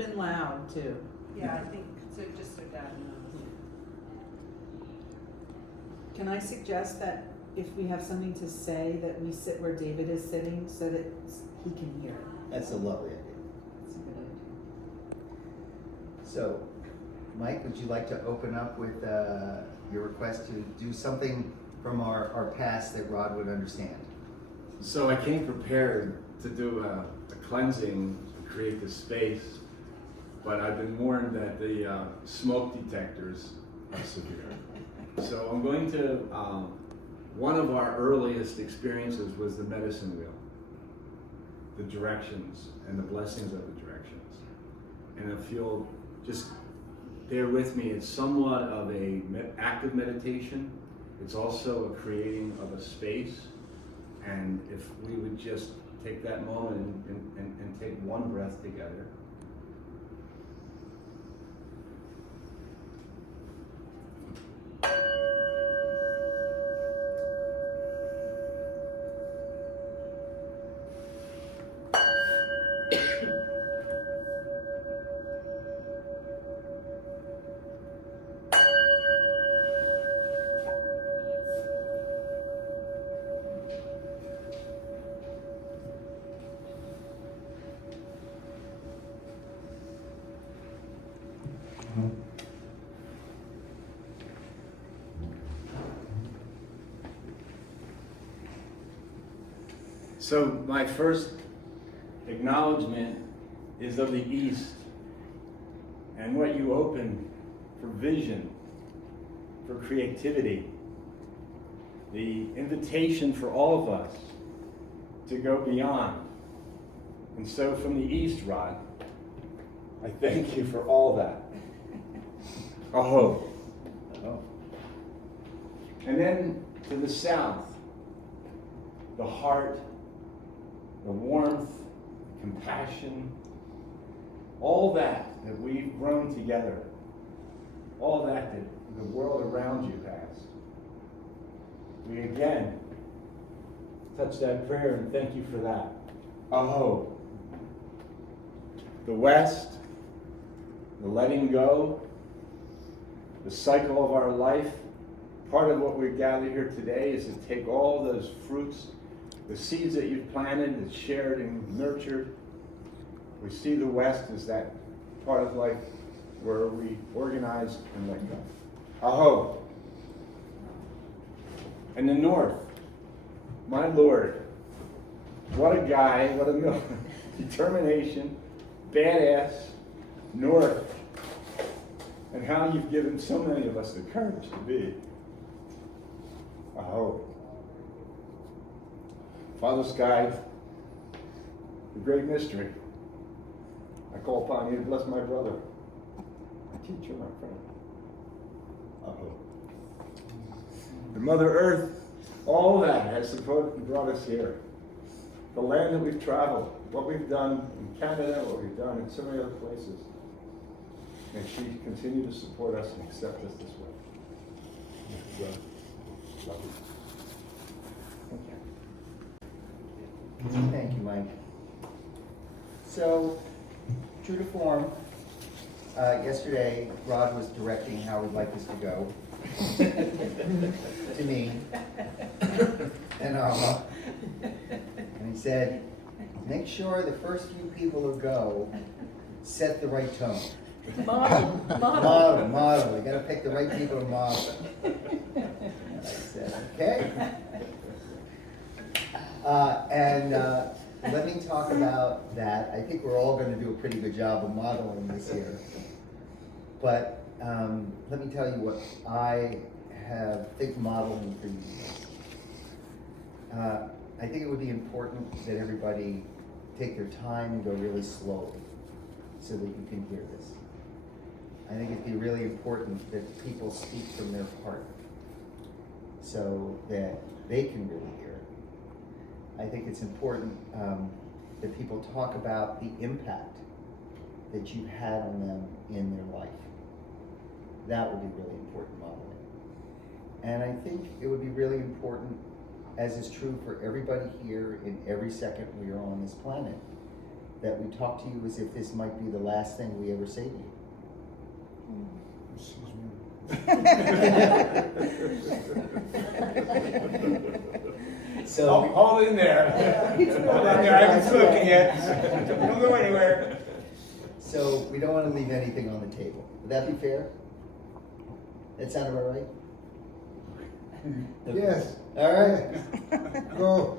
been loud too. Yeah, I think, so just so Dad knows. Can I suggest that if we have something to say, that we sit where David is sitting so that he can hear it? That's a lovely idea. That's a good idea. So, Mike, would you like to open up with your request to do something from our past that Rod would understand? So I came prepared to do a cleansing to create this space, but I've been warned that the smoke detectors are severe. So I'm going to, one of our earliest experiences was the medicine wheel, the directions and the blessings of the directions. And if you'll just bear with me, it's somewhat of a active meditation. It's also a creating of a space. And if we would just take that moment and take one breath together. So my first acknowledgement is of the East and what you open for vision, for creativity, the invitation for all of us to go beyond. And so from the East, Rod, I thank you for all that. Aho. Oh. And then to the South, the heart, the warmth, the compassion, all that we've grown together, all that the world around you has. We again touch that prayer and thank you for that. Aho. The West, the letting go, the cycle of our life. Part of what we gather here today is to take all those fruits, the seeds that you've planted and shared and nurtured. We see the West as that part of life where we organize and let go. Aho. And the North, my Lord, what a guy, what a determination, badass, North, and how you've given so many of us the courage to be. Aho. Father Sky, the great mystery, I call upon you to bless my brother, my teacher, my friend. Uh-oh. The Mother Earth, all that has supported and brought us here. The land that we've traveled, what we've done in Canada, what we've done in so many other places. May she continue to support us and accept us this way. Love you. Thank you, Mike. So, true to form, yesterday Rod was directing how we'd like this to go to me, and he said, make sure the first few people who go set the right tone. Model. You gotta pick the right people to model. And I said, okay. Let me talk about that. I think we're all going to do a pretty good job of modeling this here. But let me tell you what I have think modeling for you. I think it would be important that everybody take their time and go really slowly so that you can hear this. I think it'd be really important that people speak from their heart so that they can really hear it. I think it's important that people talk about the impact that you've had on them in their life. That would be really important modeling. And I think it would be really important, as is true for everybody here in every second we are on this planet, that we talk to you as if this might be the last thing we ever say to you. Excuse me. So, Hold in there. Hold in there, I haven't spoken yet. Don't go anywhere. so we don't want to leave anything on the table. Would that be fair? That sound about right? Yes. All right. Go.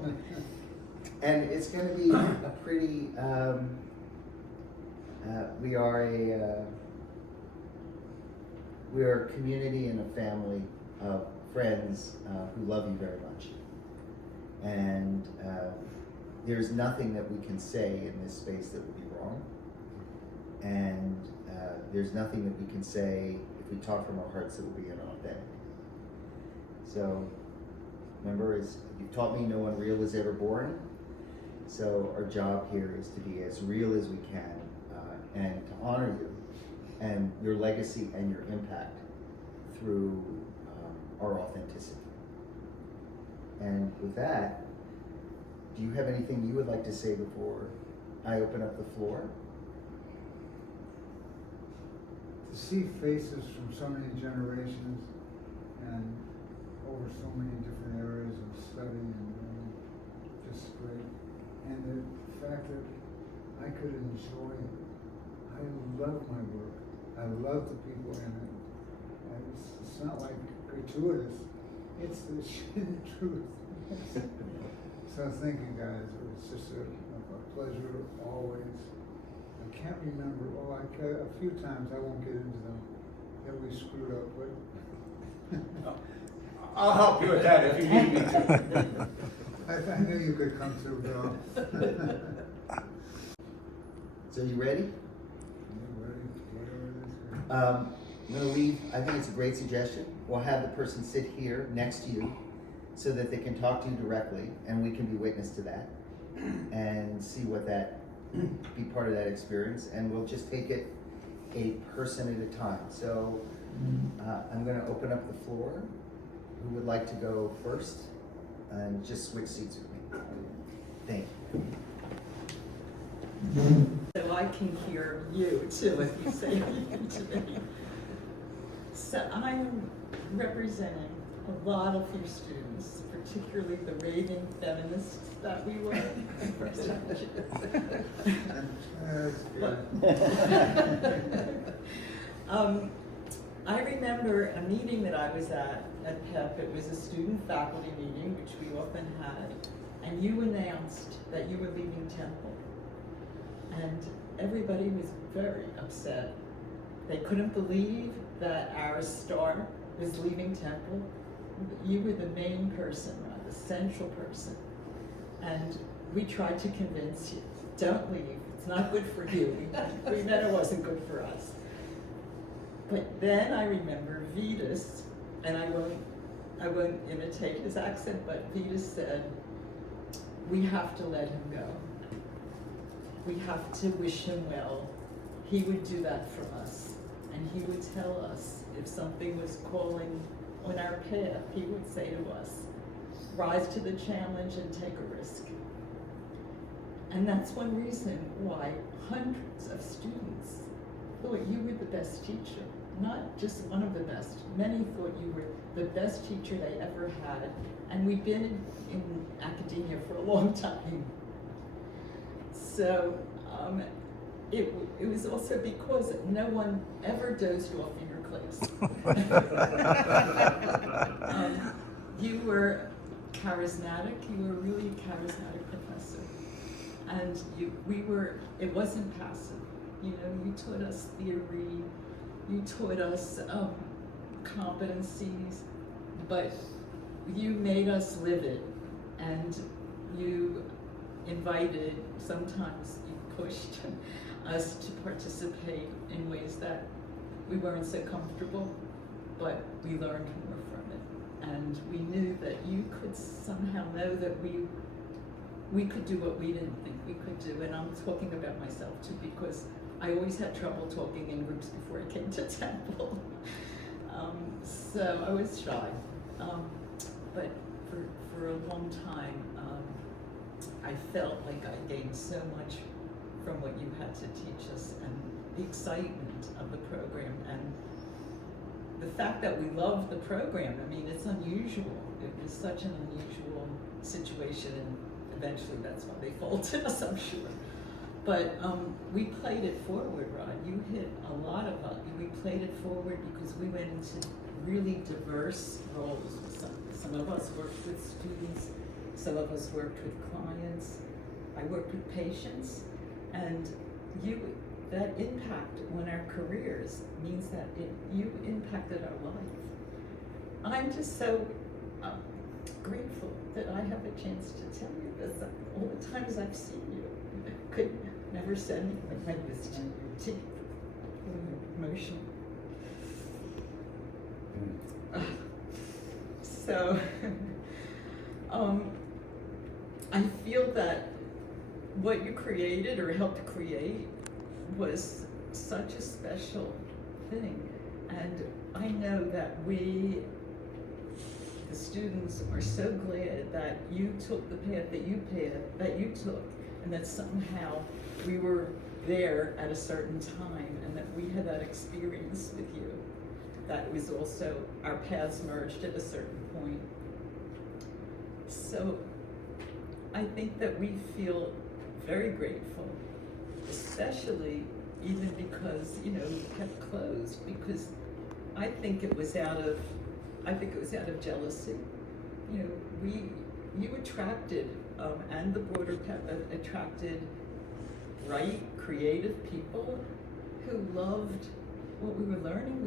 And it's going to be a pretty, we are a community and a family of friends who love you very much. And there's nothing that we can say in this space that would be wrong. And there's nothing that we can say if we talk from our hearts that will be inauthentic. So remember, as you've taught me, no one real is ever born. So our job here is to be as real as we can and to honor you and your legacy and your impact through our authenticity. And with that, do you have anything you would like to say before I open up the floor? To see faces from so many generations and over so many different areas of study and just great. And the fact that I could enjoy it. I love my work. I love the people in it. And it's not like gratuitous. It's the truth. So thank you guys. It's just a pleasure always. I can't remember, a few times, I won't get into them, that we screwed up, but I'll help you with that if you need me to. I knew you could come through, Bill. So you ready? Whatever it is. I'm going to leave, I think it's a great suggestion. We'll have the person sit here next to you so that they can talk to you directly and we can be witness to that and see what that, be part of that experience. And we'll just take it a person at a time. So I'm going to open up the floor. Who would like to go first? And just switch seats with me. Thank you. So I can hear you too if you say you to me. So I am representing a lot of your students, particularly the raving feminists that we were. I remember a meeting that I was at PEP. It was a student-faculty meeting, which we often had, and you announced that you were leaving Temple. And everybody was very upset. They couldn't believe that our star was leaving Temple. You were the main person, right? The central person. And we tried to convince you, don't leave, it's not good for you. We meant it wasn't good for us. But then I remember Vitas, and I won't imitate his accent, but Vitas said, we have to let him go. We have to wish him well. He would do that for us. And he would tell us if something was calling on our path, he would say to us, rise to the challenge and take a risk. And that's one reason why hundreds of students thought you were the best teacher. Not just one of the best. Many thought you were the best teacher they ever had. And we've been in academia for a long time. So it was also because no one ever dozed off in your class. You were charismatic. You were a really charismatic professor. And it wasn't passive. You know, you taught us theory, you taught us competencies, but you made us live it. And you invited, sometimes you pushed us to participate in ways that we weren't so comfortable, but we learned more from it. And we knew that you could somehow know that we could do what we didn't think we could do. And I'm talking about myself too, because I always had trouble talking in groups before I came to Temple. So I was shy. But for a long time, I felt like I gained so much from what you had to teach us, and the excitement of the program, and the fact that we loved the program. I mean, it's unusual. It was such an unusual situation, and eventually that's why they faulted us, I'm sure. But we played it forward, Rod. You hit a lot of it. We played it forward because we went into really diverse roles. Some of us worked with students, some of us worked with clients. I worked with patients, and that impact on our careers means that you impacted our life. I'm just so grateful that I have a chance to tell you this. All the times I've seen you, I could never say anything like this to you. Emotional. So, I feel that what you created or helped create was such a special thing. And I know that we, the students, are so glad that you took the path that you took, and that somehow we were there at a certain time, and that we had that experience with you. That was also, our paths merged at a certain point. So I think that we feel very grateful, especially even because, you kept closed, because I think it was out of jealousy. You attracted, and the broader PEP attracted bright, creative people who loved what we were learning.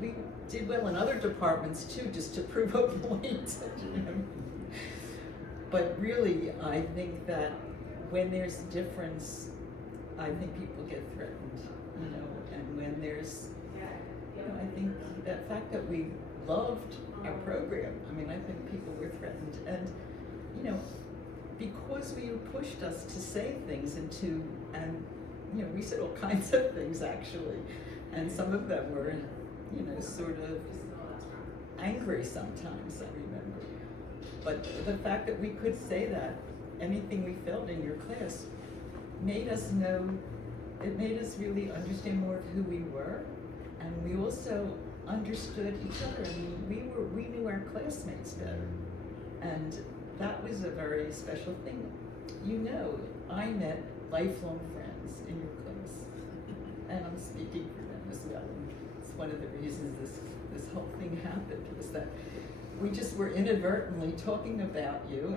We did well in other departments too, just to prove a point. But really, I think that when there's difference, I think people get threatened, and when there's, I think that fact that we loved our program, I think people were threatened. And, because you pushed us to say things and we said all kinds of things actually, and some of them were, sort of angry sometimes, I remember. But the fact that we could say that, anything we felt in your class, made us really understand more of who we were, and we also understood each other. We knew our classmates better, and that was a very special thing. I met lifelong friends in your class, and I'm speaking for them as well. It's one of the reasons this whole thing happened, was that we just were inadvertently talking about you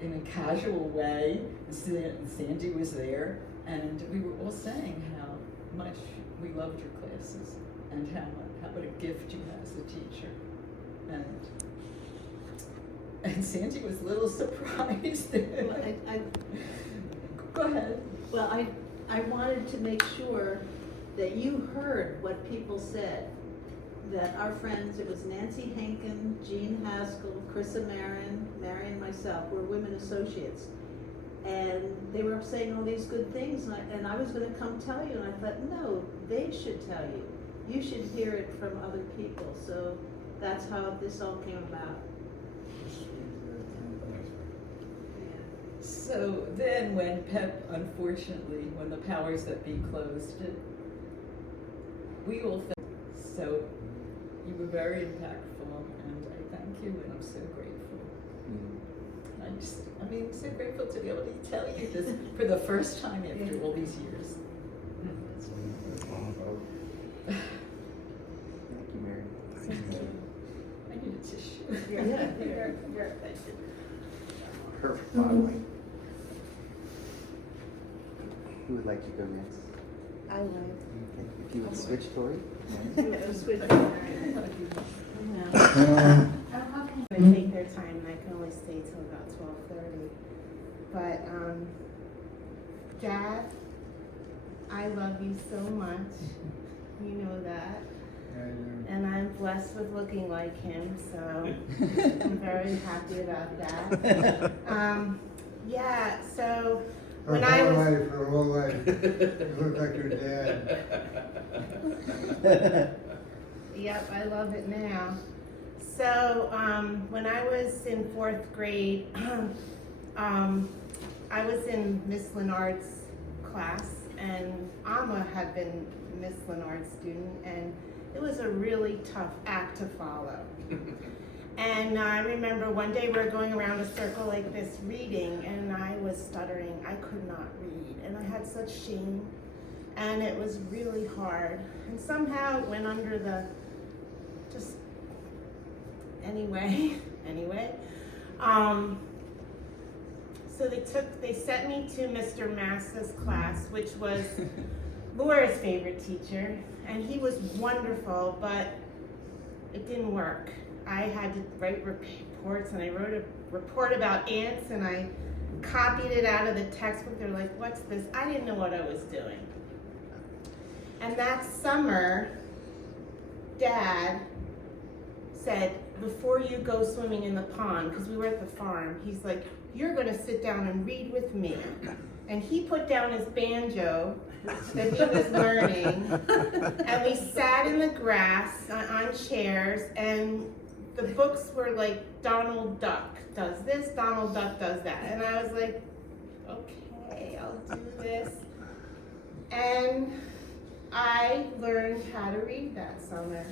in a casual way. Sandy was there, and we were all saying how much we loved your classes, and what a gift you had as a teacher. And Sandy was a little surprised. Well, Go ahead. Well, I wanted to make sure that you heard what people said. That our friends, it was Nancy Henkin, Jean Haskell, Chrissa Marin, Mary and myself, were women associates. And they were saying all these good things, and I was gonna come tell you, and I thought, no, they should tell you. You should hear it from other people. So that's how this all came about. So then when PEP, unfortunately, when the powers that be closed it, we all felt, so you were very impactful, and I thank you, and I'm so grateful. I'm so grateful to be able to tell you this for the first time after all these years. Thank you, Mary. I need a tissue. Here. Thank you. Perfect modeling. Who would like to go next? I would. Okay. If you would switch, Tori. They take their time, and I can only stay till about 12:30. But Dad, I love you so much. You know that. Yeah, yeah. And I'm blessed with looking like him, so I'm very happy about that. So when I was Her whole life, you look like your dad. Yep, I love it now. So when I was in 4th grade, I was in Miss Lennard's class, and Amma had been Miss Lennard's student, and it was a really tough act to follow. And I remember one day we were going around a circle like this reading, and I was stuttering. I could not read, and I had such shame, and it was really hard. And somehow it went under the, just, anyway. So they sent me to Mr. Massa's class, which was Laura's favorite teacher, and he was wonderful, but it didn't work. I had to write reports, and I wrote a report about ants, and I copied it out of the textbook. They're like, what's this? I didn't know what I was doing. And that summer, Dad said, before you go swimming in the pond, because we were at the farm, he's like, you're gonna sit down and read with me. And he put down his banjo that he was learning, and we sat in the grass on chairs, and the books were like, Donald Duck does this, Donald Duck does that. And I was like, okay, I'll do this. And I learned how to read that summer.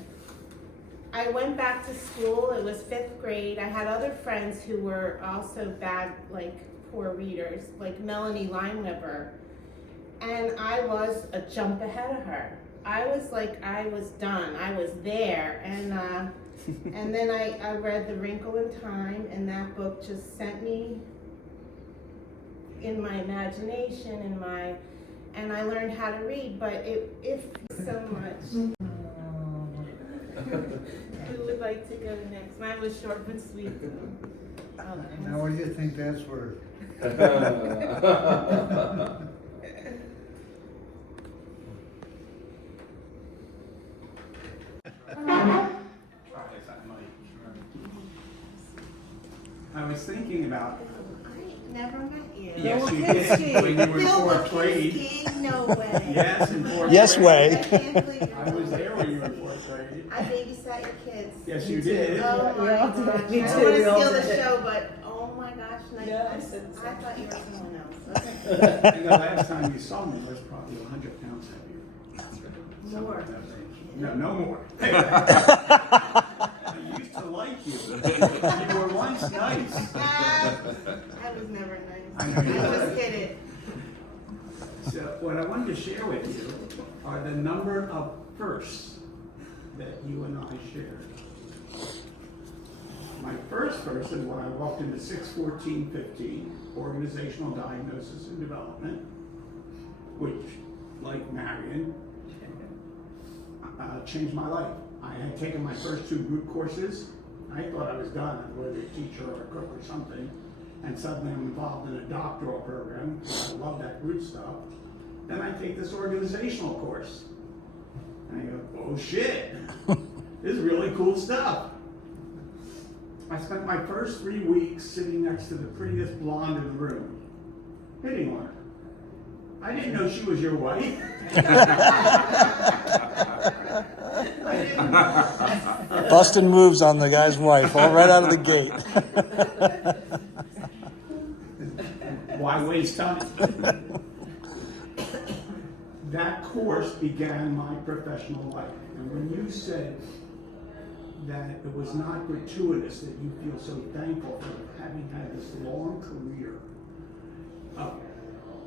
I went back to school, it was 5th grade. I had other friends who were also bad, like poor readers, like Melanie Lineweber. And I was a jump ahead of her. I was like, I was done, I was there. And then I read The Wrinkle in Time, and that book just sent me in my imagination, and I learned how to read, but if so much. Who would like to go next? Mine was short but sweet. Now, what do you think that's worth? I was thinking about. I never met you. Yes, you did when you were in 4th grade. No way. Yes, in 4th grade. Yes way. I can't believe it. I was there when you were in 4th grade. I babysat your kids. Yes, you did. Oh my all gosh. did. Me I too, don't want we to all steal the did. show, but oh my gosh, Yeah, I I said so. thought you were someone else. Okay. And the last time you saw me was probably 100 pounds heavier. Something More. like that range. No more. I used to like you. You were once nice. I was never nice. I know you I were. just did it. So what I wanted to share with you are the number of firsts that you and I shared. My first first is when I walked into 61415, Organizational Diagnosis and Development, which, like Marion, changed my life. I had taken my first 2 group courses. I thought I was done. I was a teacher or a cook or something. And suddenly I'm involved in a doctoral program. I love that group stuff. Then I take this organizational course. And I go, oh shit, this is really cool stuff. I spent my first 3 weeks sitting next to the prettiest blonde in the room, hitting on her. I didn't know she was your wife. I didn't. Busting moves on the guy's wife, all right out of the gate. Why waste time? That course began my professional life. And when you said that it was not gratuitous, that you feel so thankful for having had this long career of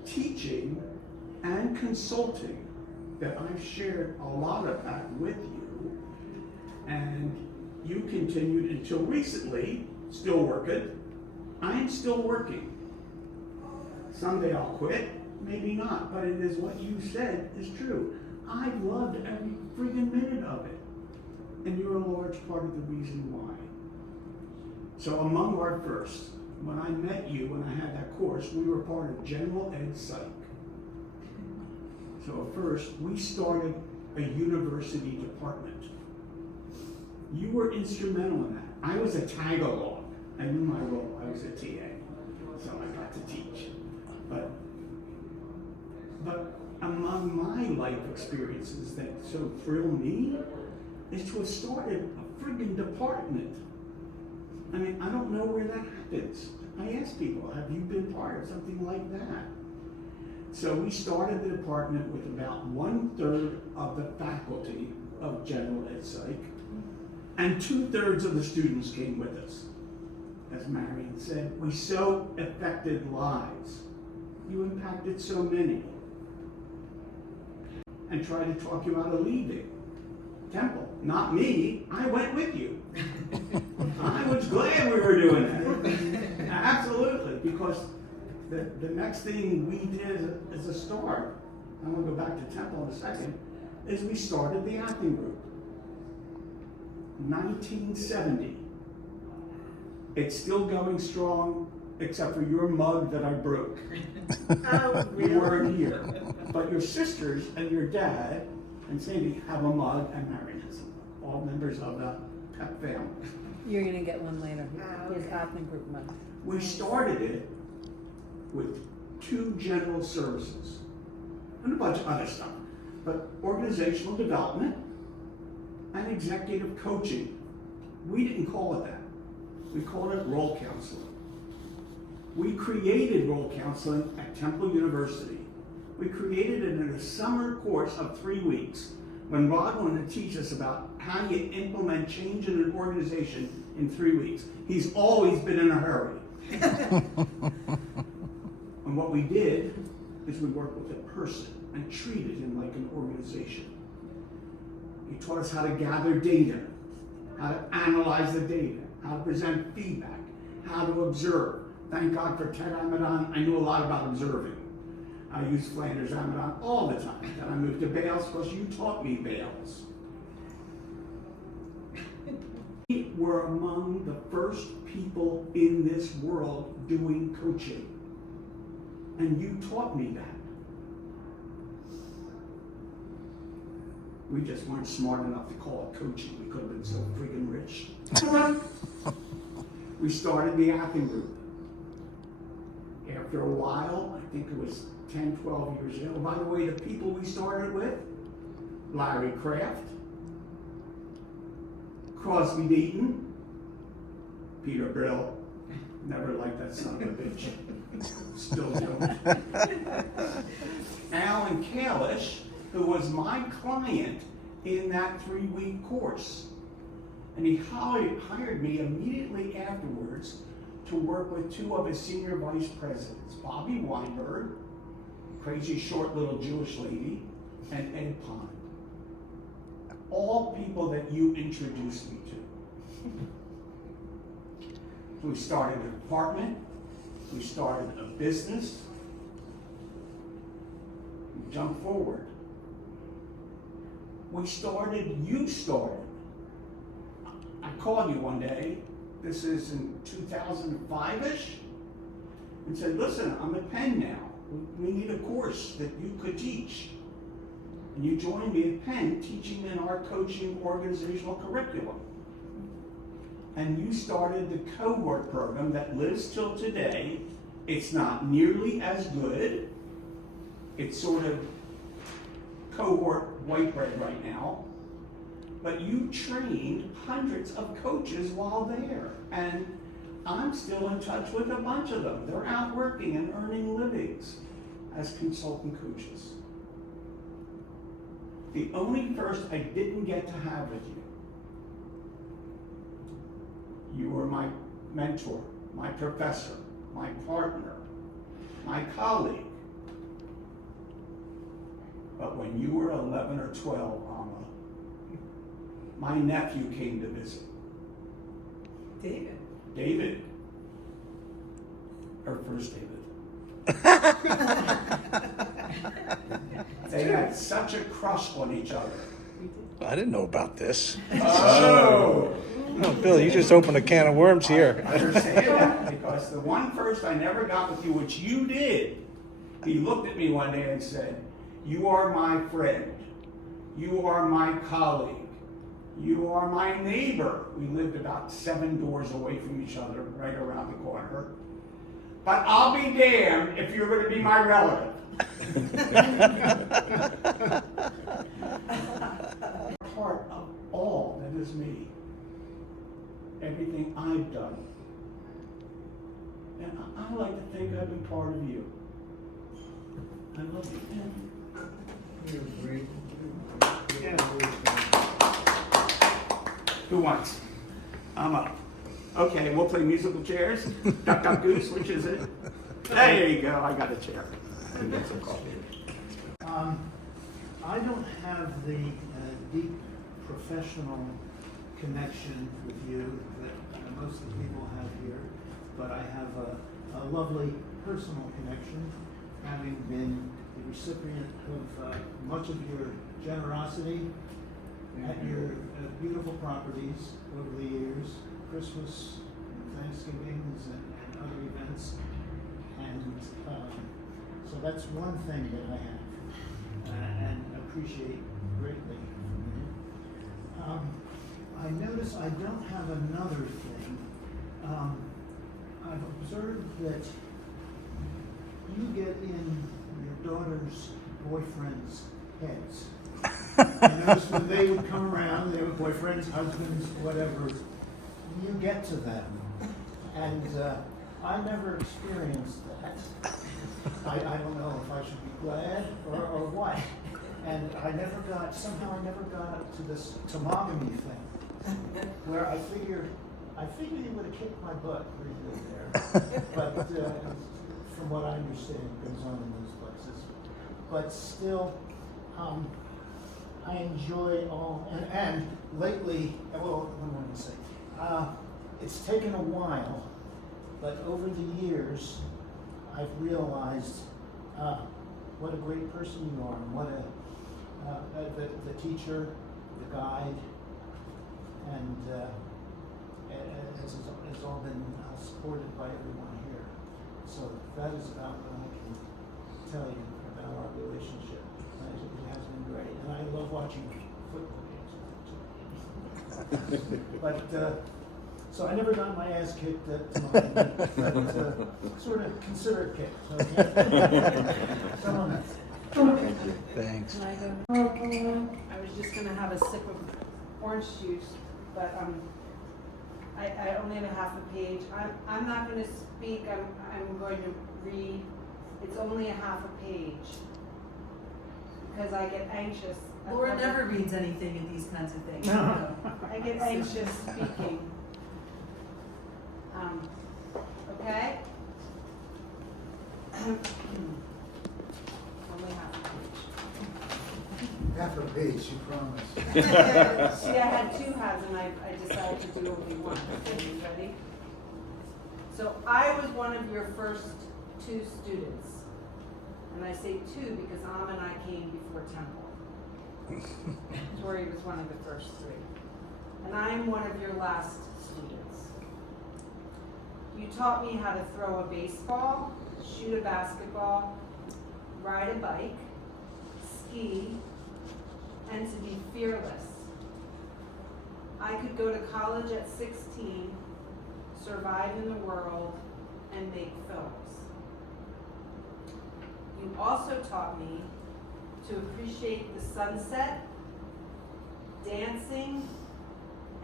teaching and consulting, that I've shared a lot of that with you, and you continued until recently, still working. I am still working. Someday I'll quit, maybe not, but it is what you said is true. I've loved every friggin' minute of it, and you're a large part of the reason why. So among our firsts, when I met you, when I had that course, we were part of General Ed Psych. So first, we started a university department. You were instrumental in that. I was a tag-along. I knew my role. I was a TA, so I got to teach. But among my life experiences that so thrill me is to have started a friggin' department. I mean, I don't know where that happens. I ask people, have you been part of something like that? So we started the department with about 1/3 of the faculty of general ed psych, and 2/3 of the students came with us. As Marion said, we so affected lives. You impacted so many. And tried to talk you out of leaving Temple. Not me, I went with you. I was glad we were doing that. Absolutely, because the next thing we did as a start, I'm gonna go back to Temple in a second, is we started the acting group. 1970. It's still going strong, except for your mug that I broke. Oh, You weren't here. But your sisters and your dad and Sandy have a mug, and Marion has a- all members of the Pep family. You're gonna get one later. Oh, His okay. acting group month. We started it with 2 general services and a bunch of other stuff, but organizational development and executive coaching. We didn't call it that. We called it role counseling. We created role counseling at Temple University. We created it in a summer course of 3 weeks when Rod wanted to teach us about how you implement change in an organization in 3 weeks. He's always been in a hurry. And what we did is we worked with a person and treated him like an organization. He taught us how to gather data, how to analyze the data, how to present feedback, how to observe. Thank God for Ted Amadon, I knew a lot about observing. I used Flanders Amadon all the time. Then I moved to Bales because you taught me Bales. We were among the first people in this world doing coaching. And you taught me that. We just weren't smart enough to call it coaching. We could have been so freaking rich. We started the acting group. After a while, I think it was 10, 12 years ago. By the way, the people we started with, Larry Kraft, Crosby Deaton, Peter Brill, never liked that son of a bitch, still don't. Alan Kalish, who was my client in that 3-week course. And he hired me immediately afterwards to work with 2 of his senior vice presidents, Bobby Weinberg, crazy short little Jewish lady, and Ed Pond. All people that you introduced me to. We started an apartment, we started a business, we jumped forward. You started. I called you one day, this is in 2005-ish, and said, listen, I'm at Penn now. We need a course that you could teach. And you joined me at Penn teaching in our coaching organizational curriculum. And you started the cohort program that lives till today. It's not nearly as good. It's sort of cohort white bread right now. But you trained hundreds of coaches while there. And I'm still in touch with a bunch of them. They're out working and earning livings as consultant coaches. The only first I didn't get to have with you were my mentor, my professor, my partner, my colleague. But when you were 11 or 12, Amma, my nephew came to visit. David. David. Her first David. They had such a crush on each other. I didn't know about this. Oh! Oh, Bill, you just opened a can of worms here. I understand that, because the one first I never got with you, which you did, he looked at me one day and said, you are my friend. You are my colleague. You are my neighbor. We lived about 7 doors away from each other, right around the corner. But I'll be damned if you're going to be my relative. Part of all that is me. Everything I've done. And I like to think I've been part of you. I love you. You're great. Yeah. Who wants? I'm up. Okay, we'll play musical chairs. Duck, duck, goose, which is it? There you go, I got a chair. And get some coffee. I don't have the deep professional connection with you that most of the people have here, but I have a lovely personal connection, having been the recipient of much of your generosity at your beautiful properties over the years, Christmas, Thanksgivings, and other events. And so that's one thing that I have and appreciate greatly from you. I notice I don't have another thing. I've observed that you get in your daughter's boyfriends' heads. I noticed when they would come around, they were boyfriends, husbands, whatever, you get to them. And I never experienced that. I don't know if I should be glad or what. And somehow I never got up to this tomogamy thing, where I figured you would have kicked my butt pretty good there. But from what I understand, it goes on in those places. But still, I enjoy all, and lately, well, what am I going to say? It's taken a while, but over the years, I've realized what a great person you are, and what the teacher, the guide, and it's all been supported by everyone here. So that is about what I can tell you about our relationship. It has been great, and I love watching football games. But so I never got my ass kicked at mine, but sort of consider it kicked. Okay? Thanks. Can I go? I was just gonna have a sip of orange juice, but I only have a half a page. I'm not gonna speak. I'm going to read. It's only a half a page because I get anxious. Laura never reads anything in these kinds of things. I get anxious speaking. Okay? Only half a page. Half a page, you promise. See, I had two halves and I decided to do only one. Okay, you ready? So I was one of your first two students. And I say two because Am and I came before Temple. Tori was one of the first three. And I'm one of your last students. You taught me how to throw a baseball, shoot a basketball, ride a bike, ski, and to be fearless. I could go to college at 16, survive in the world, and make films. You also taught me to appreciate the sunset, dancing,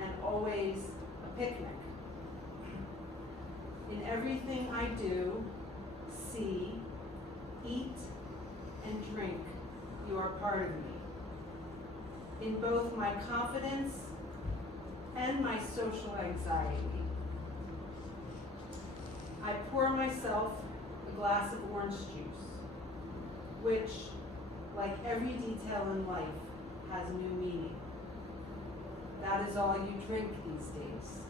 and always a picnic. In everything I do, see, eat, and drink, you are part of me. In both my confidence and my social anxiety. I pour myself a glass of orange juice, which, like every detail in life, has new meaning. That is all you drink these days.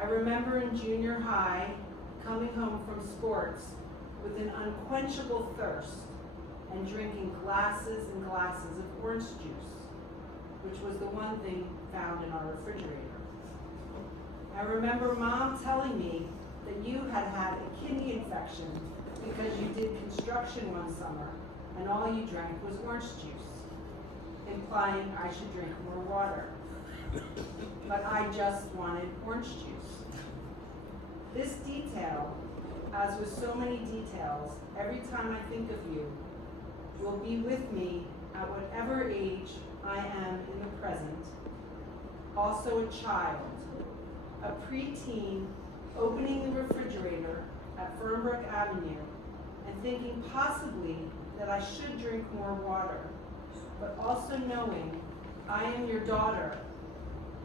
I remember in junior high, coming home from sports with an unquenchable thirst and drinking glasses and glasses of orange juice, which was the one thing found in our refrigerator. I remember Mom telling me that you had had a kidney infection because you did construction one summer and all you drank was orange juice, implying I should drink more water. But I just wanted orange juice. This detail, as with so many details, every time I think of you, will be with me at whatever age I am in the present. Also a child, a preteen, opening the refrigerator at Fernbrook Avenue and thinking possibly that I should drink more water, but also knowing I am your daughter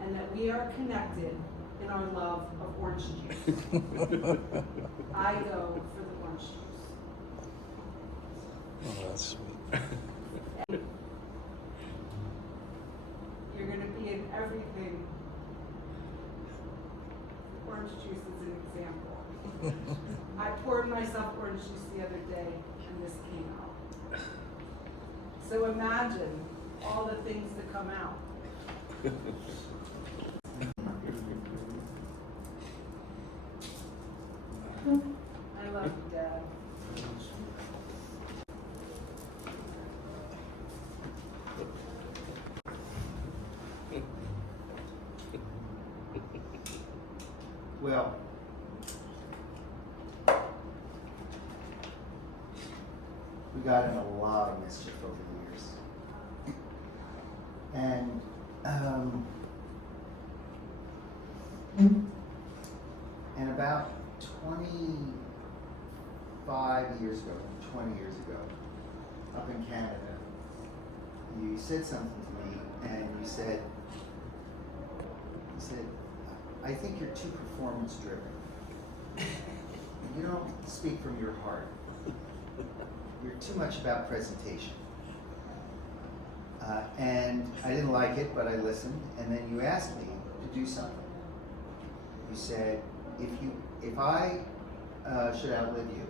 and that we are connected in our love of orange juice. I go for the orange juice. Oh, that's sweet. You're going to be in everything. Orange juice is an example. I poured myself orange juice the other day and this came out. So imagine all the things that come out. I love you, Dad. Well, we got in a lot of mischief over the years. And about 25 years ago, 20 years ago, up in Canada, you said something to me, and you said, I think you're too performance driven. You don't speak from your heart. You're too much about presentation. And I didn't like it, but I listened, and then you asked me to do something. You said, if I should outlive you,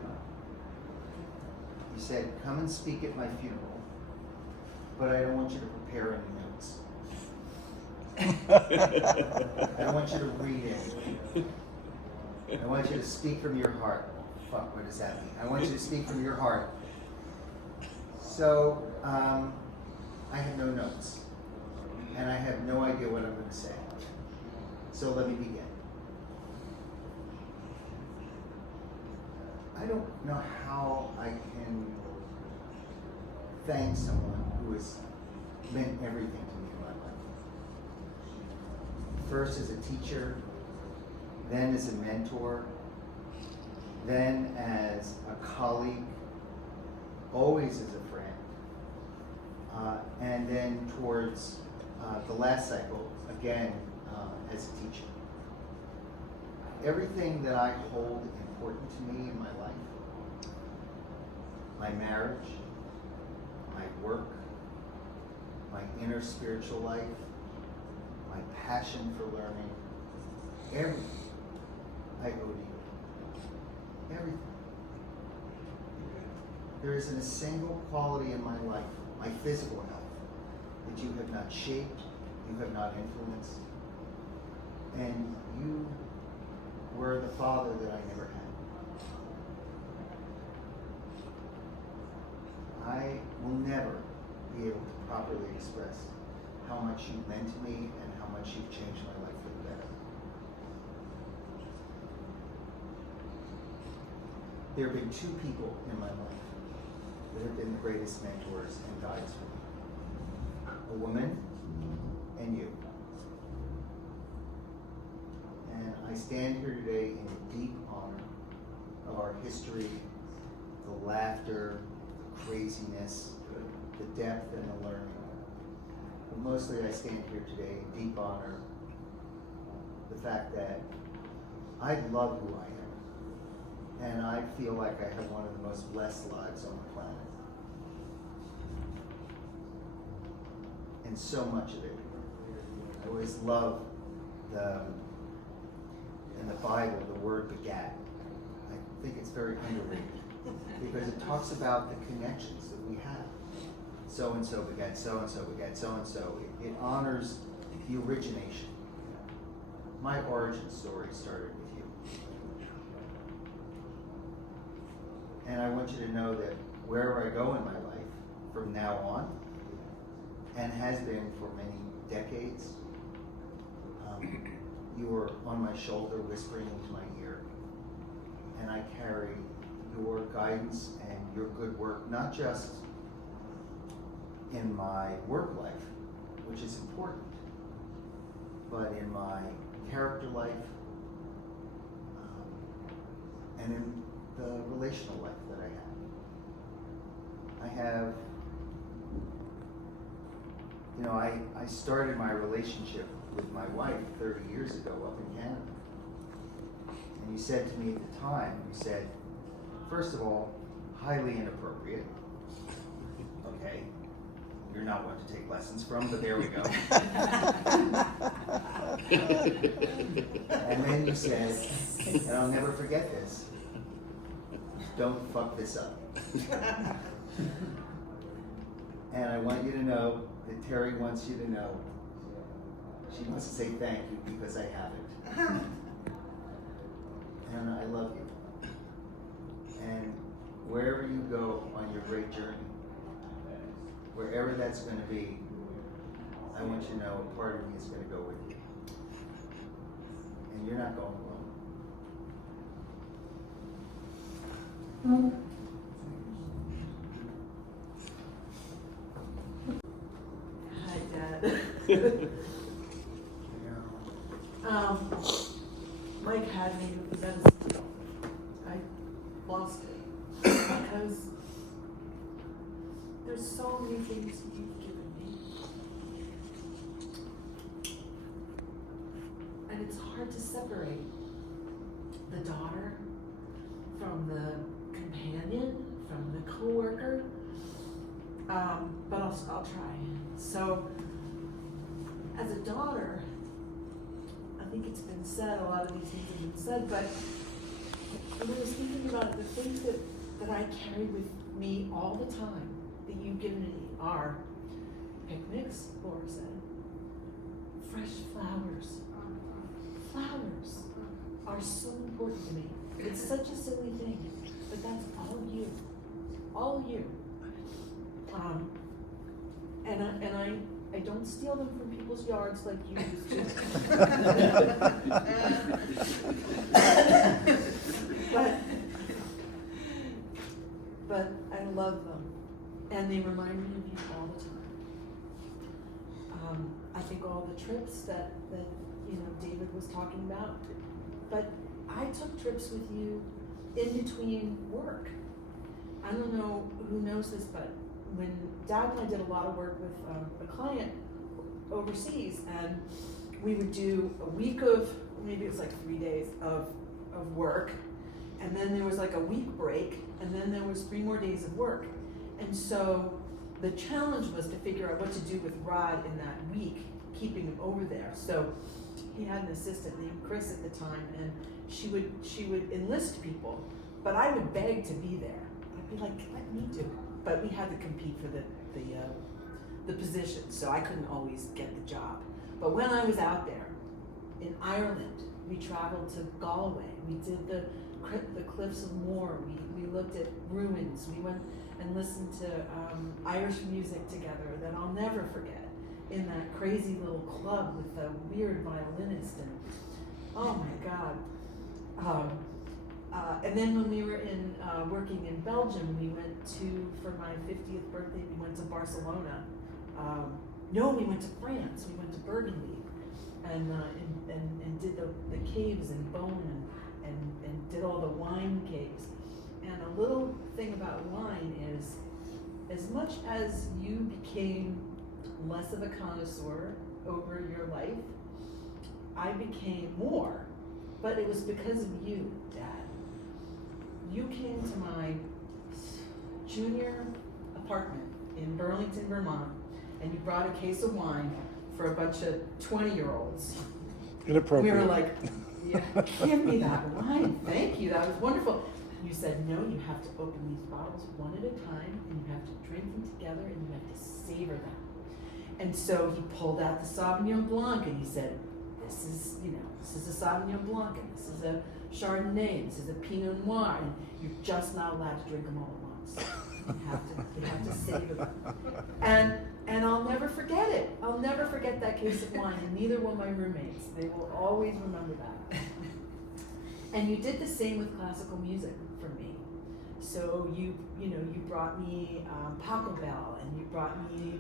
you said, come and speak at my funeral, but I don't want you to prepare any notes. I don't want you to read it. I want you to speak from your heart. Fuck, what does that mean? I want you to speak from your heart. So, I have no notes. And I have no idea what I'm going to say. So let me begin. I don't know how I can thank someone who has meant everything to me in my life. First as a teacher, then as a mentor, then as a colleague, always as a friend, and then towards the last cycle, again, as a teacher. Everything that I hold important to me in my life, my marriage, my work, my inner spiritual life, my passion for learning, everything I owe to you. Everything. There isn't a single quality in my life, my physical health, that you have not shaped, you have not influenced, and you were the father that I never had. I will never be able to properly express how much you meant to me and how much you've changed my life for the better. There have been two people in my life that have been the greatest mentors and guides for me. A woman and you. And I stand here today in deep honor of our history, the laughter, the craziness, the depth and the learning. But mostly I stand here today in deep honor the fact that I love who I am. And I feel like I have one of the most blessed lives on the planet. And so much of it. I always love in the Bible, the word begat. I think it's very underrated because it talks about the connections that we have. So and so begat, so and so begat, so and so. It honors the origination. My origin story started with you. And I want you to know that wherever I go in my life from now on, and has been for many decades, you were on my shoulder whispering into my ear. And I carry your guidance and your good work, not just in my work life, which is important, but in my character life, and in the relational life that I have. I have, you know, I started my relationship with my wife 30 years ago up in Canada. And you said to me at the time, you said, first of all, highly inappropriate. Okay, you're not one to take lessons from, but there we go. And then you said, and I'll never forget this, don't fuck this up. And I want you to know that Terry wants you to know, she wants to say thank you because I haven't. And I love you. And wherever you go on your great journey, wherever that's going to be, I want you to know a part of me is going to go with you. And you're not going alone. Hi, Dad. Mike had me with the medicine. I lost it because there's so many things you've given me. And it's hard to separate the daughter from the companion, from the coworker. But I'll try. So, as a daughter, I think it's been said, a lot of these things have been said, but when I was thinking about it, the things that I carry with me all the time that you've given me are picnics, Laura said, fresh flowers. Flowers are so important to me. It's such a silly thing, but that's all you. All you. And I don't steal them from people's yards like you used to. but I love them, and they remind me of you all the time. I think all the trips that you know David was talking about, but I took trips with you in between work. I don't know who knows this, but when Dad and I did a lot of work with a client overseas, and we would do a week of, maybe it was like 3 days of work, and then there was like a week break, and then there was 3 more days of work. And so the challenge was to figure out what to do with Rod in that week, keeping him over there. So he had an assistant named Chris at the time, and she would enlist people, but I would beg to be there. I'd be like, let me do it. But we had to compete for the position, so I couldn't always get the job. But when I was out there in Ireland, we traveled to Galway. We did the Cliffs of Moher. We looked at ruins. We went and listened to Irish music together that I'll never forget, in that crazy little club with the weird violinist. And oh my God. And then when we were working in Belgium, we went for my 50th birthday, we went to Barcelona. No, we went to France. We went to Burgundy, and did the caves in Baum, and did all the wine caves. And a little thing about wine is, as much as you became less of a connoisseur over your life, I became more. But it was because of you, Dad. You came to my junior apartment in Burlington, Vermont, and you brought a case of wine for a bunch of 20-year-olds. Inappropriate. We were like, yeah, give me that wine, thank you, that was wonderful. You said, no, you have to open these bottles one at a time, and you have to drink them together, and you have to savor them. And so he pulled out the Sauvignon Blanc, and he said, this is a Sauvignon Blanc, and this is a Chardonnay, this is a Pinot Noir, and you're just not allowed to drink them all at once. You have to savor them. And I'll never forget it. I'll never forget that case of wine, and neither will my roommates. They will always remember that. And you did the same with classical music for me. So you brought me Pachelbel, and you brought me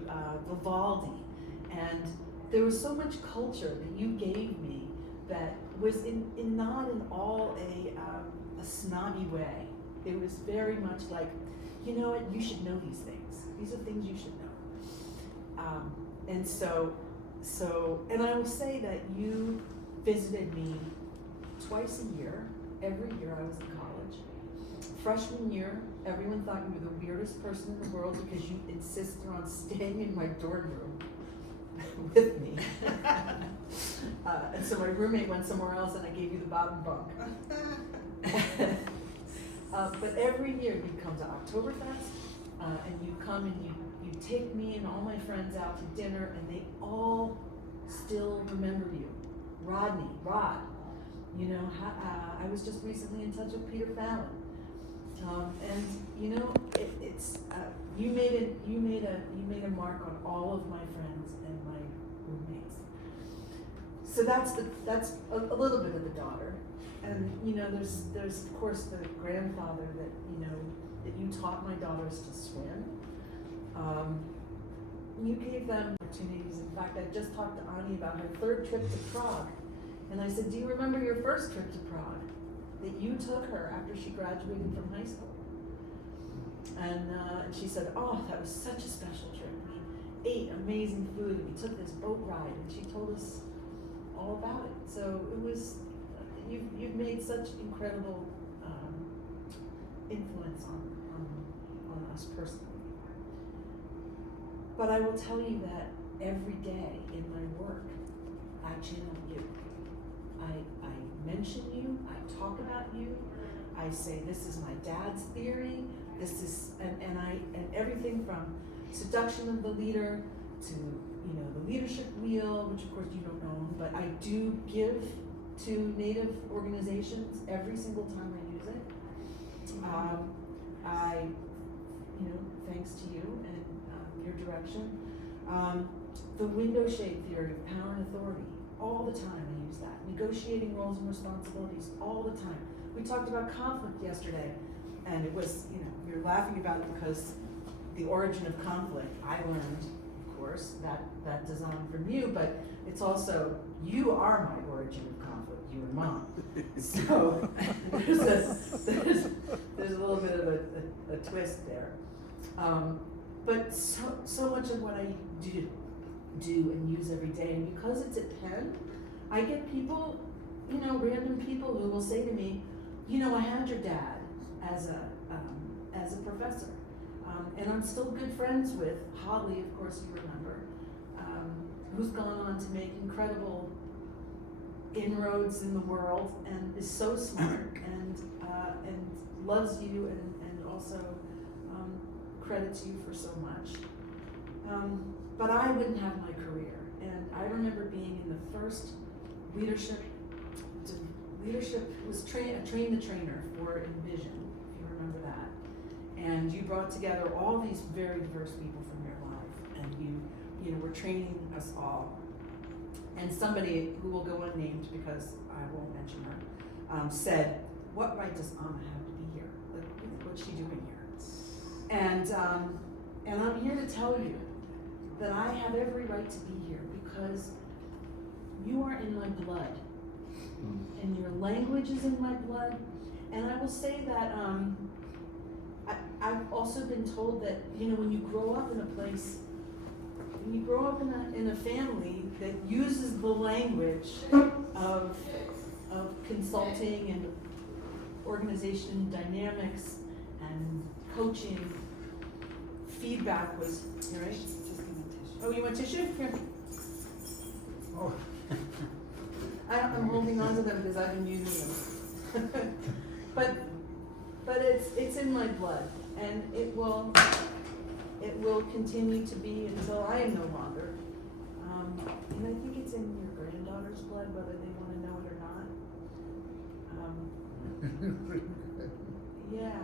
Vivaldi, and there was so much culture that you gave me that was not in all a snobby way. It was very much like, you know what, you should know these things. These are things you should know. And so, and I will say that you visited me twice a year. Every year I was in college. Freshman year, everyone thought you were the weirdest person in the world because you insisted on staying in my dorm room with me. And so my roommate went somewhere else and I gave you the bottom bunk. But every year you'd come to Oktoberfest, and you'd come and you'd take me and all my friends out to dinner, and they all still remember you. Rod, you know, I was just recently in touch with Peter Fallon. And you know, you made a mark on all of my friends and my roommates. So that's a little bit of the daughter. And you know, there's of course the grandfather that you taught my daughters to swim. You gave them opportunities. In fact, I just talked to Ani about her third trip to Prague. And I said, do you remember your first trip to Prague? That you took her after she graduated from high school. And she said, oh, that was such a special trip. We ate amazing food. We took this boat ride, and she told us all about it. So it was, you've made such incredible influence on us personally. But I will tell you that every day in my work, I channel you. I mention you, I talk about you, I say this is my dad's theory, this is, and everything from seduction of the leader to, the leadership wheel, which of course you don't own, but I do give to Native organizations every single time I use it. Thanks to you and your direction. The window shade theory of power and authority, all the time I use that. Negotiating roles and responsibilities, all the time. We talked about conflict yesterday, and it was, you're laughing about it because the origin of conflict, I learned, of course, that design from you, but it's also, you are my origin of conflict, you and Mom. So there's a little bit of a twist there. But so much of what I do and use every day, and because it's at Penn, I get people, random people who will say to me, I had your dad as a professor, and I'm still good friends with Holly, of course you remember, who's gone on to make incredible inroads in the world and is so smart and loves you and also credits you for so much. But I wouldn't have my career, and I remember being in the first leadership was train the trainer for Envision, if you remember that. And you brought together all these very diverse people from your life, and you were training us all. And somebody who will go unnamed because I won't mention her, said, "What right does Anna have to be here? Like, what's she doing here?" And I'm here to tell you that I have every right to be here because you are in my blood, and your language is in my blood. And I will say that I've also been told that when you grow up in a place, when you grow up in a family that uses the language of consulting and organization dynamics and coaching, feedback was, you right? Just give me tissue. Oh, you want tissue? Here. Oh. I'm holding on to them because I've been using them. but it's in my blood, and it will continue to be until I am no longer. And I think it's in your granddaughter's blood, whether they want to know it or not. Yeah.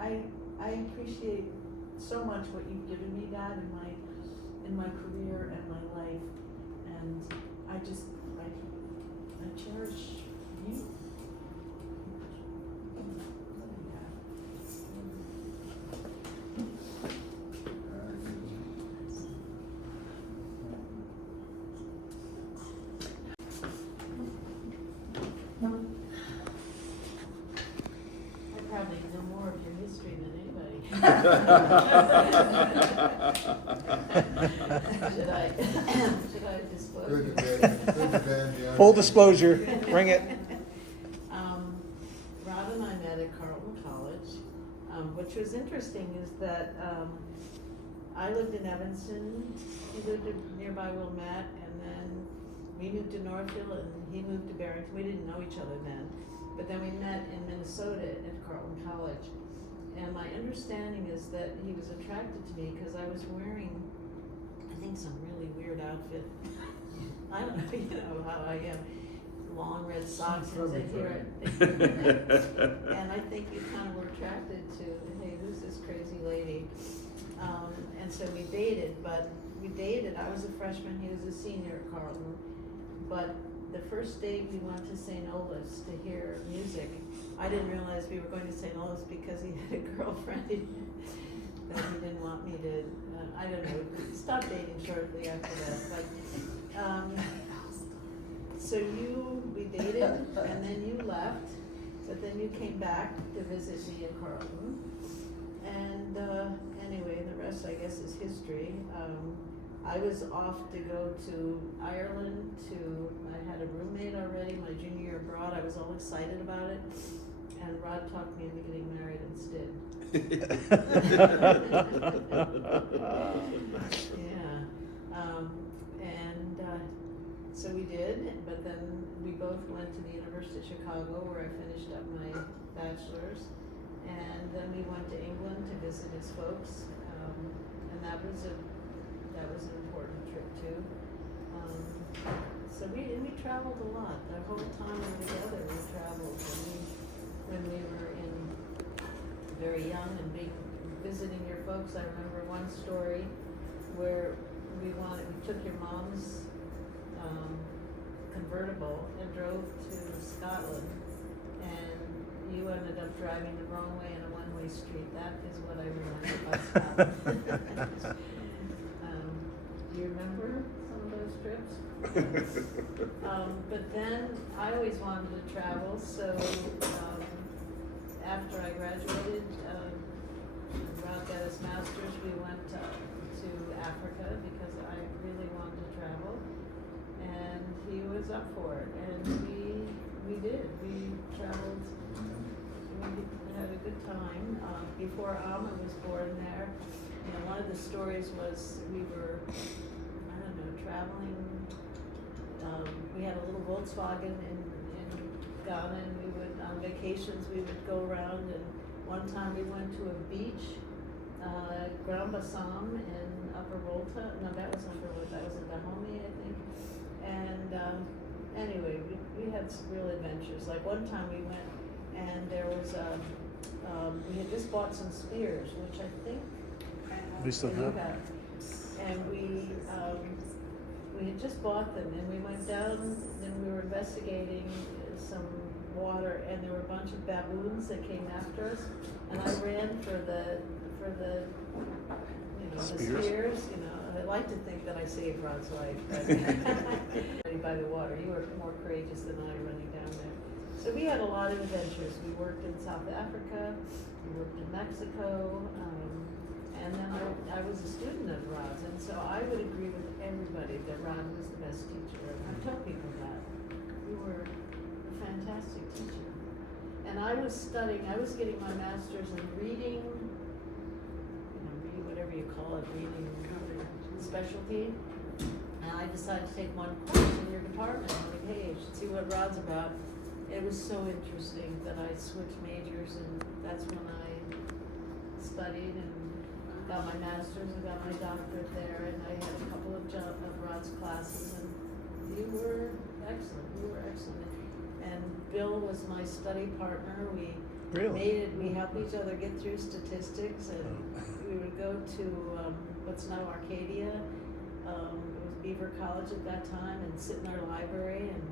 Anyway, I appreciate so much what you've given me, Dad, in my career and my life, and I cherish you. Should I disclose? Good to bad, yeah. Full disclosure, bring it. Rod and I met at Carleton College, which was interesting is that, I lived in Evanston, he lived in nearby Wilmette, and then we moved to Northfield and he moved to Barrington. We didn't know each other then, but then we met in Minnesota at Carleton College. And my understanding is that he was attracted to me because I was wearing, I think, some really weird outfit. I don't know, you know how I am. Long red socks and sit here. And I think you kind of were attracted to, hey, who's this crazy lady? And so we dated, I was a freshman, he was a senior at Carleton. But the first date we went to St. Olave's to hear music. I didn't realize we were going to St. Olave's because he had a girlfriend that he didn't want me to, I don't know, we stopped dating shortly after that. But, so we dated and then you left, but then you came back to visit me at Carleton. And anyway, the rest I guess is history. I was off to go to Ireland I had a roommate already, my junior year abroad. I was all excited about it. And Rod talked me into getting married instead. Yeah. So we did, but then we both went to the University of Chicago where I finished up my bachelor's. And then we went to England to visit his folks, and that was an important trip too. So we traveled a lot. The whole time we were together, we traveled. When we were very young and visiting your folks, I remember one story where we took your mom's convertible and drove to Scotland, and you ended up driving the wrong way in a one-way street. That is what I remember about Scotland. Do you remember some of those trips? But then I always wanted to travel, so after I graduated, Rod got his master's, we went to Africa because I really wanted to travel, and he was up for it, and we did. We traveled. We had a good time. Before Alma was born there, you know, one of the stories was we were, I don't know, traveling. We had a little Volkswagen in Ghana, and we would, on vacations, we would go around, and one time we went to a beach, Grand Bassam in Upper Volta. No, that was Upper Volta, that was in Dahomey, I think. And anyway, we had some real adventures. Like one time we went, and there was we had just bought some spears, which I think We still have. and we had just bought them, and we went down, and we were investigating some water, and there were a bunch of baboons that came after us, and I ran for the you know, Spears? the spears, you know. I like to think that I saved Rod's life, but by the water. You were more courageous than I running down there. So we had a lot of adventures. We worked in South Africa, we worked in Mexico, and then I was a student of Rod's, and so I would agree with everybody that Rod was the best teacher. I tell people that. You were a fantastic teacher. And I was getting my master's in reading, whatever you call it, reading specialty. And I decided to take one course in your department. I'm like, hey, you should see what Rod's about. It was so interesting that I switched majors, and that's when I studied and got my master's and got my doctorate there, and I had a couple of Rod's classes, and you were excellent. And Bill was my study partner. We helped each other get through statistics, and we would go to what's now Arcadia. It was Beaver College at that time, and sit in our library and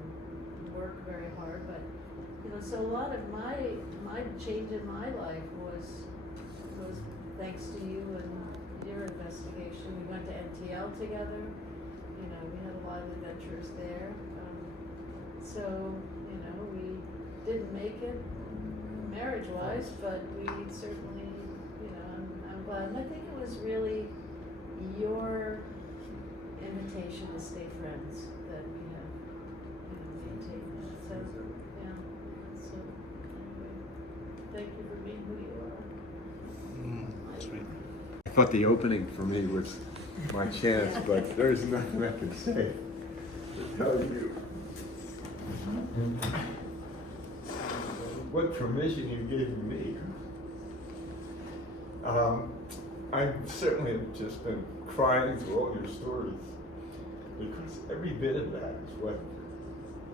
work very hard. But so a lot of my change in my life was thanks to you and your investigation. We went to NTL together. We had a lot of adventures there. So we didn't make it marriage-wise, but we certainly, glad. And I think it was really your invitation to stay friends that we have, maintained that. So, yeah. So, anyway, thank you for being who you are. I thought the opening for me was my chance, but there's nothing I can say to tell you what permission you gave me. I certainly have just been crying through all your stories, because every bit of that is what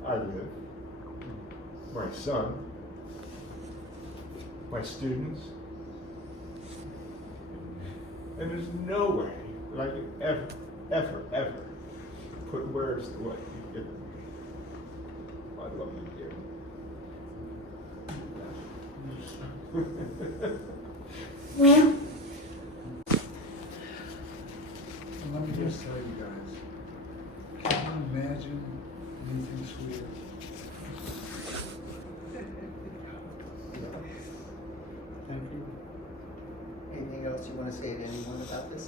I live. My son, my students, and there's no way that I could ever put words to what you've given me. I love you, dear. Let me just tell you guys, can you imagine anything sweeter? Thank you. Anything else you want to say to anyone about this?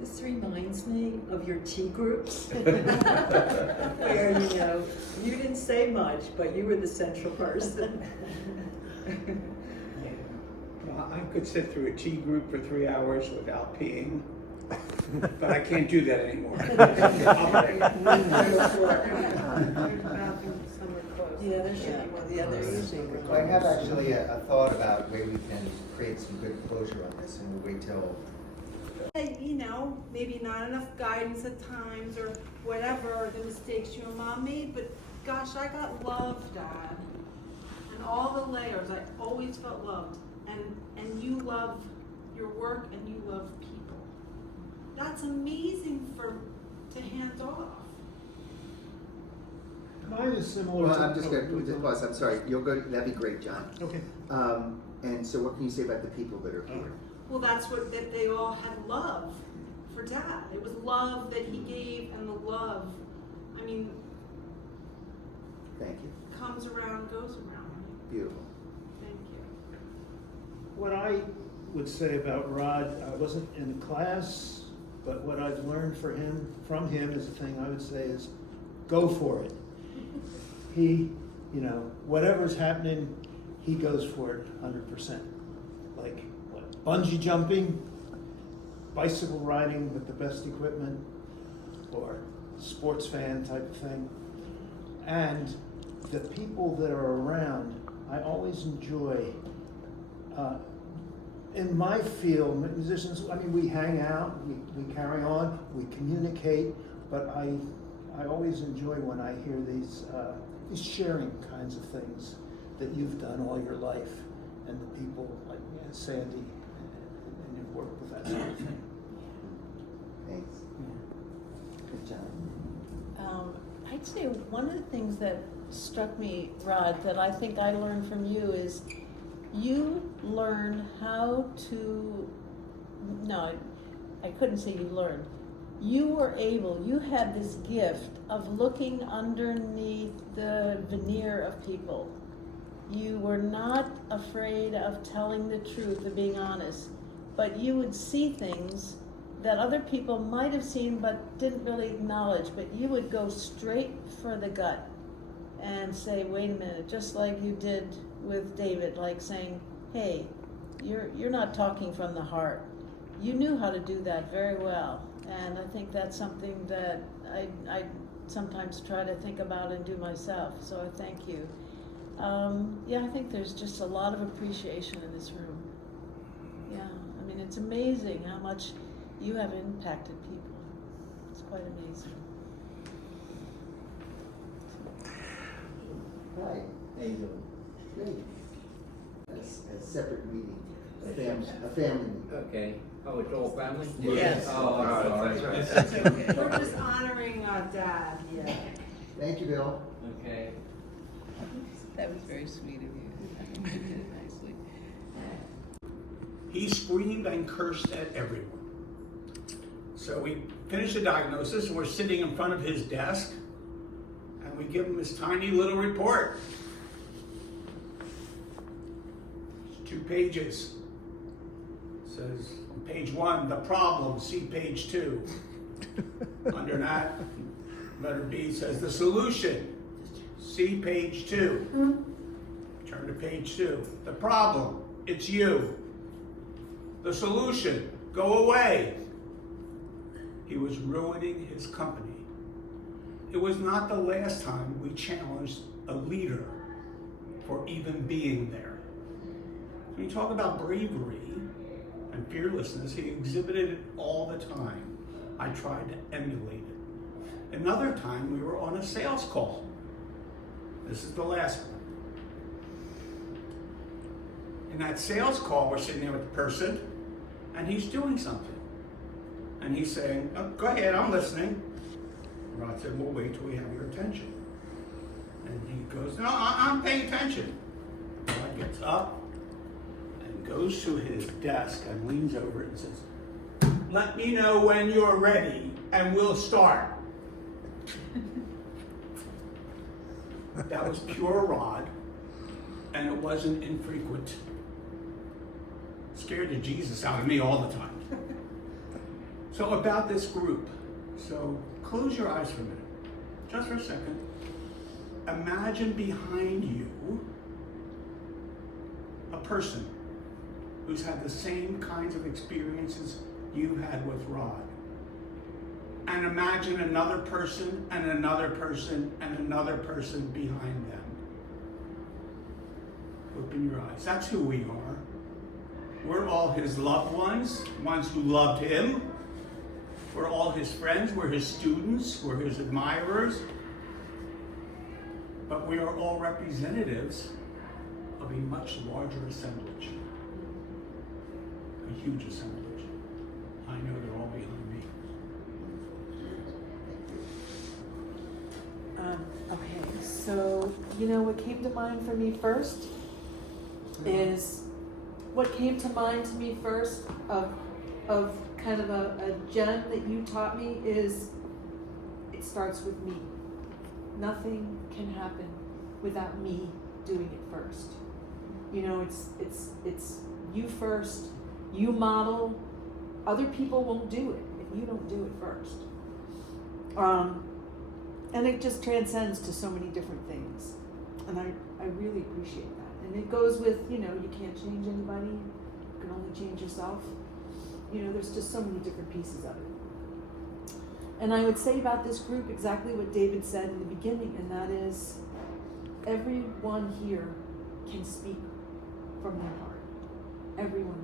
This reminds me of your tea groups, where, you didn't say much, but you were the central person. Well, I could sit through a tea group for 3 hours without peeing, but I can't do that anymore. Yeah, there should be one. Yeah, there usually. So I have actually a thought about where we can create some good closure on this, and we'll wait till. Maybe not enough guidance at times or whatever, or the mistakes you and Mom made, but gosh, I got love, Dad. And all the layers, I always felt loved. And you love your work and you love people. That's amazing to hand off. Mine is similar Well, to. I'm just going to pause. I'm sorry. You'll go. That'd be great, John. Okay. And so, what can you say about the people that are here? Well, that's that they all had love for Dad. It was love that he gave, and the love, Thank you. comes around, goes around. Beautiful. Thank you. What I would say about Rod, I wasn't in class, but what I've learned from him is the thing I would say is, go for it. He, whatever's happening, he goes for it 100%. Like bungee jumping, bicycle riding with the best equipment, or sports fan type of thing. And the people that are around, I always enjoy. In my field, musicians, we hang out, we carry on, we communicate, but I always enjoy when I hear these sharing kinds of things that you've done all your life, and the people like Sandy, and you've worked with that sort of thing. Thanks. Good job. I'd say one of the things that struck me, Rod, that I think I learned from you is you learn how to, no, I couldn't say you learned. You had this gift of looking underneath the veneer of people. You were not afraid of telling the truth, of being honest, but you would see things that other people might have seen but didn't really acknowledge, but you would go straight for the gut and say, wait a minute, just like you did with David, like saying, hey, you're not talking from the heart. You knew how to do that very well, and I think that's something that I sometimes try to think about and do myself, so I thank you. I think there's just a lot of appreciation in this room. Yeah, it's amazing how much you have impacted people. It's quite amazing. Hi. How you doing? Great. A separate meeting, a family meeting. Okay. Oh, it's all family? Yes. Oh, all right. That's okay. We're just honoring Dad. Yeah. Thank you, Bill. Okay. That was very sweet of you. You did it nicely. He screamed and cursed at everyone. So we finished the diagnosis, and we're sitting in front of his desk, and we give him this tiny little report. pages. It says on page 1, the problem, see page 2. Under that, letter B says the solution, see page 2. Turn to page 2. The problem, it's you. The solution, go away. He was ruining his company. It was not the last time we challenged a leader for even being there. When you talk about bravery and fearlessness, he exhibited it all the time. I tried to emulate it. Another time we were on a sales call. This is the last one. In that sales call, we're sitting there with the person, and he's doing something. And he's saying, oh, go ahead, I'm listening. Rod said, we'll wait till we have your attention. And he goes, no, I'm paying attention. Rod gets up and goes to his desk and leans over it and says, let me know when you're ready and we'll start. That was pure Rod, and it wasn't infrequent. Scared the Jesus out of me all the time. So about this group, so close your eyes for a minute, just for a second. Imagine behind you a person who's had the same kinds of experiences you've had with Rod. And imagine another person and another person and another person behind them. Open your eyes. That's who we are. We're all his loved ones who loved him. We're all his friends, we're his students, we're his admirers. But we are all representatives of a much larger assemblage. A huge assemblage. I know they're all behind me. Okay, so you know what came to mind for me first is what came to mind to me first of kind of a gem that you taught me is it starts with me. Nothing can happen without me doing it first. You know, it's you first. You model. Other people won't do it if you don't do it first. And it just transcends to so many different things. And I really appreciate that. And it goes with, you know, you can't change anybody. You can only change yourself. You know, there's just so many different pieces of it. And I would say about this group exactly what David said in the beginning, and that is everyone here can speak from their heart. Everyone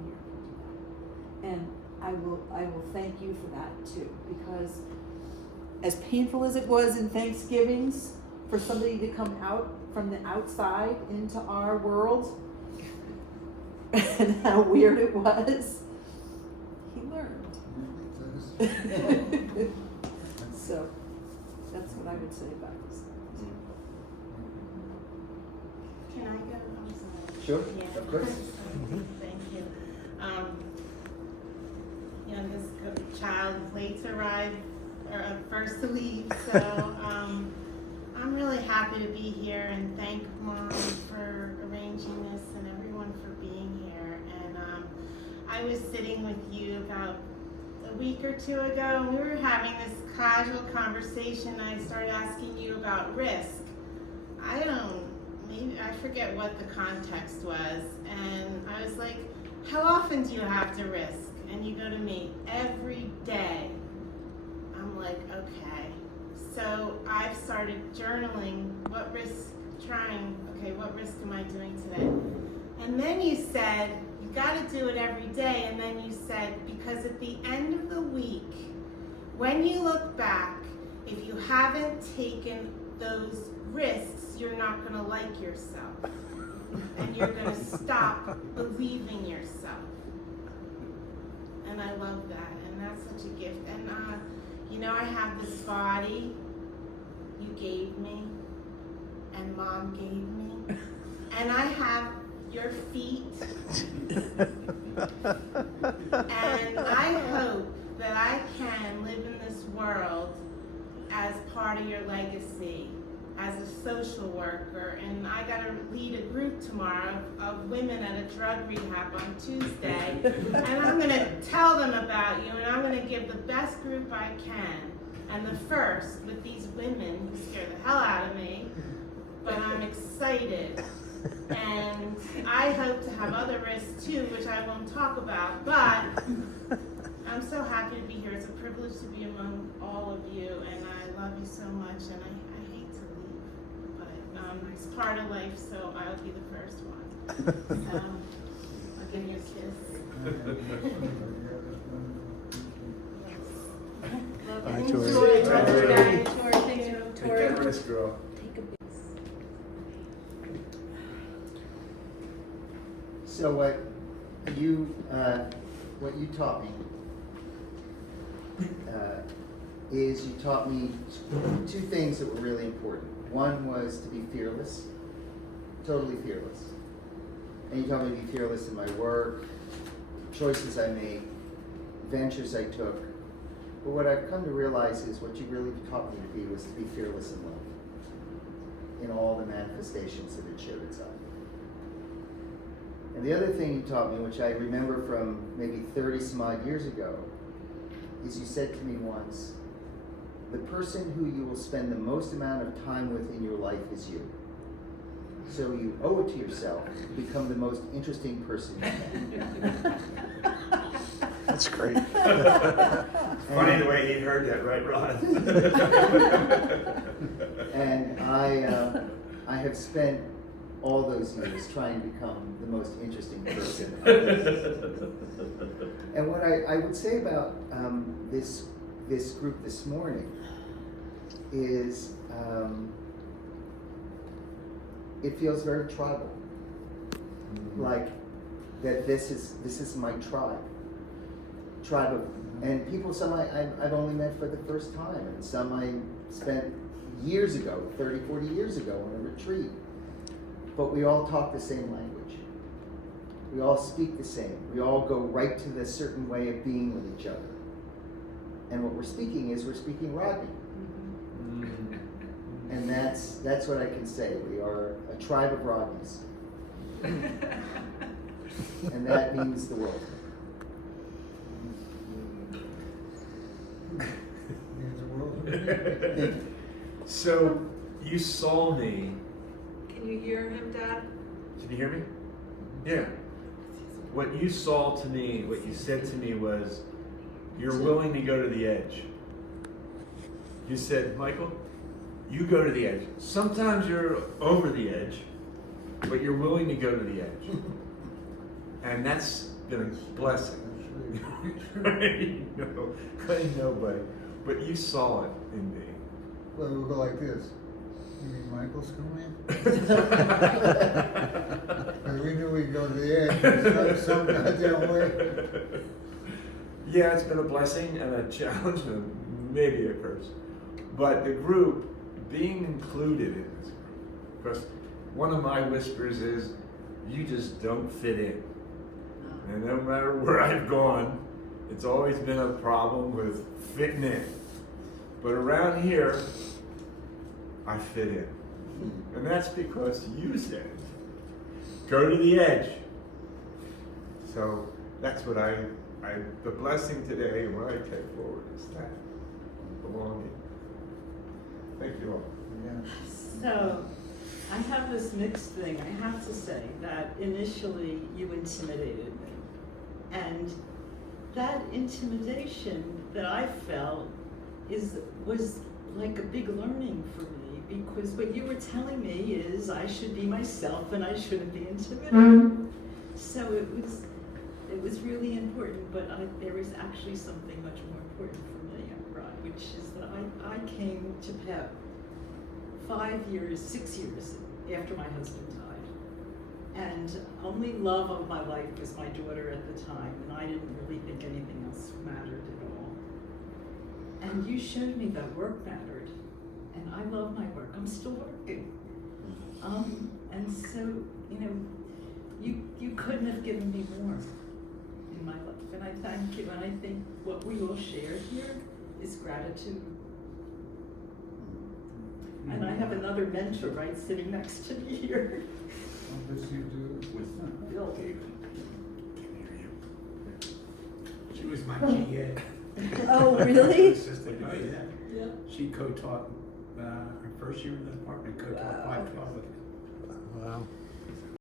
here. And I will thank you for that too, because as painful as it was in Thanksgivings for somebody to come out from the outside into our world and how weird it was, he learned. So that's what I would say about this. Can I go? I'm sorry. Sure, Yeah. of course. Thank you. You know, this child is late to arrive, or first to leave, so I'm really happy to be here and thank Mom for arranging this and everyone for being here. And I was sitting with you about a week or two ago, and we were having this casual conversation, and I started asking you about risk. I forget what the context was, and I was like, how often do you have to risk? And you go to me, every day. I'm like, okay. So I've started journaling, what risk am I doing today? And then you said, you gotta do it every day, and then you said, because at the end of the week, when you look back, if you haven't taken those risks, you're not gonna like yourself. And you're gonna stop believing yourself. And I love that, and that's such a gift. And you know, I have this body you gave me, and Mom gave me, and I have your feet. And I hope that I can live in this world as part of your legacy, as a social worker. And I gotta lead a group tomorrow of women at a drug rehab on Tuesday, and I'm gonna tell them about you, and I'm gonna give the best group I can. And the first with these women who scare the hell out of me, but I'm excited. And I hope to have other risks too, which I won't talk about, but I'm so happy to be here. It's a privilege to be among all of you, and I love you so much, and I hate to leave, but it's part of life, so I'll be the first one. So, I'll give you a kiss. Bye, Tori. Tori, Tori, thank you. Take that risk, girl. So what you taught me is you taught me two things that were really important. One was to be fearless, totally fearless. And you taught me to be fearless in my work, choices I make, ventures I took. But what I've come to realize is what you really taught me to be was to be fearless in love, in all the manifestations that it showed itself. And the other thing you taught me, which I remember from maybe 30 some odd years ago, is you said to me once, the person who you will spend the most amount of time with in your life is you. So you owe it to yourself to become the most interesting person you can. That's great. Funny the way he heard that, right, Rod? And I have spent all those years trying to become the most interesting person. And what I would say about this group this morning is it feels very tribal. Like that this is my tribe of, and people, some I've only met for the first time, and some I spent years ago, 30, 40 years ago on a retreat. But we all talk the same language. We all speak the same. We all go right to the certain way of being with each other. And what we're speaking Rodney. And that's what I can say. We are a tribe of Rodneys. And that means the world. Means the world. So you saw me. Can you hear him, Dad? Can you hear me? Yeah. What you saw to me, what you said to me was, you're willing to go to the edge. You said, Michael, you go to the edge. Sometimes you're over the edge, but you're willing to go to the edge. And that's been a blessing. I know, buddy. But you saw it in me. Well, we'll go like this. You mean Michael's coming? Because we knew we'd go to the edge some goddamn way. Yeah, it's been a blessing and a challenge and maybe a curse. But the group, being included in this group, because one of my whispers is, you just don't fit in. And no matter where I've gone, it's always been a problem with fitting in. But around here, I fit in. And that's because you said, go to the edge. So that's what the blessing today, and what I take forward is that belonging. Thank you all. Yeah. So, I have this mixed thing. I have to say that initially you intimidated me. And that intimidation that I felt was like a big learning for me, because what you were telling me is I should be myself and I shouldn't be intimidated. So it was really important, but there was actually something much more important for me, Rod, which is that I came to PEP 6 years after my husband died. And only love of my life was my daughter at the time, and I didn't really think anything else mattered at all. And you showed me that work mattered, and I love my work. I'm still working. And so, you couldn't have given me more in my life, and I thank you, and I think what we all share here is gratitude. And I have another mentor, right, sitting next to me here. I'll miss you too. With Bill. She was my GA. Oh, really? Assistant, oh, yeah. Yeah. She co-taught, her first year in the department, co-taught 512 with me. Wow.